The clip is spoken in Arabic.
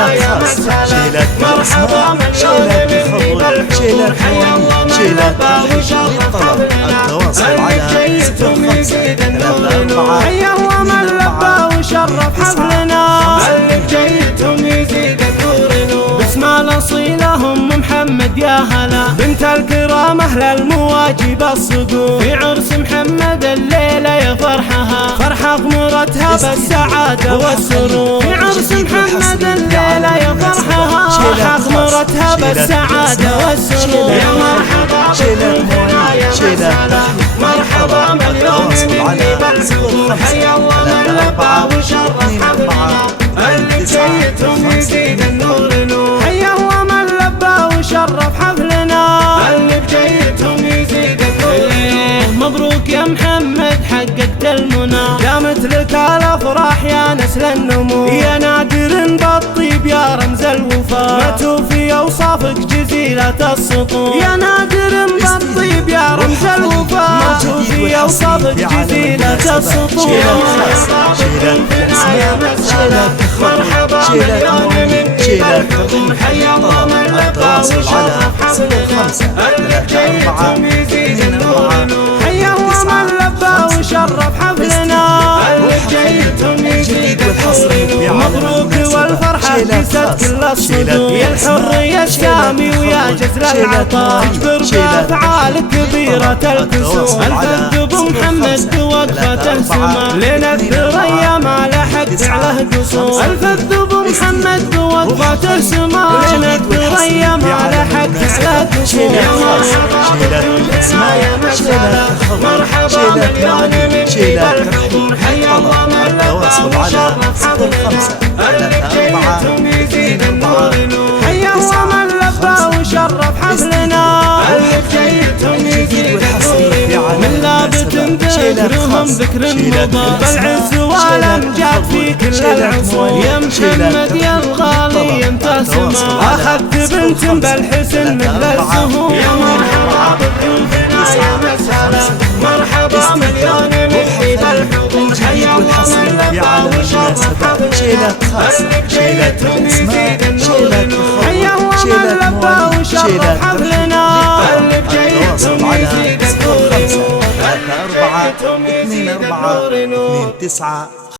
شيلات خاصة، شيلات بالأسماء، شيلات بالخبر، شيلات مواليد، شيلات ترحيب بالطلب. التواصل على 0534 حيا الله من لبى وشرف حفلنا، اللي بجيتهم يزيد النور نور. باسم الأصيلة أم محمد يا هلا، بنت الكرام أهل المواجب الصقور. في عرس محمد الليلة يا فرحها، فرحة غمرتها بالسعادة والسرور. في عرس محمد الليلة يا فرحها، فرحة غمرتها بالسعادة والسرور. يا مرحبا شيلات شيلات مرحبا مليون مني بالحضور. حيا الله من لبى وشرف حفلنا، اللي بجيتهم يزيد النور نور. حيا الله من لبى وشرف حفلنا، اللي بجيتهم يزيد النور نور. مبروك يا محمد حققت المنى، دامت لك الافراح يا نسل النمو. يا نادر بالطيب يا رمز الوفاء، ما توفي اوصافك جزيلة السطور. يا نادر بالطيب يا رمز الوفاء، ما توفي اوصافك جزيلة السطور. شيلات بالأسماء، شيلات بالخبر، شيلات مواليد، شيلات ترحيب بالطلب. التواصل على 0534 حيا الله من لبى وشرف حفلنا، اللي بجيتهم يزيد النور. مبروك والفرحة كست كل الصدور. يا الحر يا السامي ويا جزل العطاء، اجبر بافعال كبيرة الكسور. الفذ ابو محمد بوقفته سما، لنذكر ايام لحق فعله قصور. الفذ ابو محمد بوقفته سما، لنذكر ايام لحق فعله قصور. شيلات بالأسماء، شيلات بالخبر، شيلات مواليد، شيلات ترحيب بالطلب. التواصل على 0534 حيا الله من لبى وشرف حفلنا، اللي بجيتهم يزيد النور. من لابت ذكرهم ذكر مضى، بالعز والامجاد في كل العصور. يا محمد يا الغالي انت سما، اخذت بنت بالحسن مثل الزهور. يا مرحبا بضيوفنا يا مسهلا، مرحبا مليون مني بالحضور. حيا الله من لبى وشرف حفلنا، شيلات خاصة، شيلات بالأسماء، شيلات بالخبر، حيا الله من لبى وشرف حفلنا، اللي بجيتهم يزيد النور نور. 0534 24 29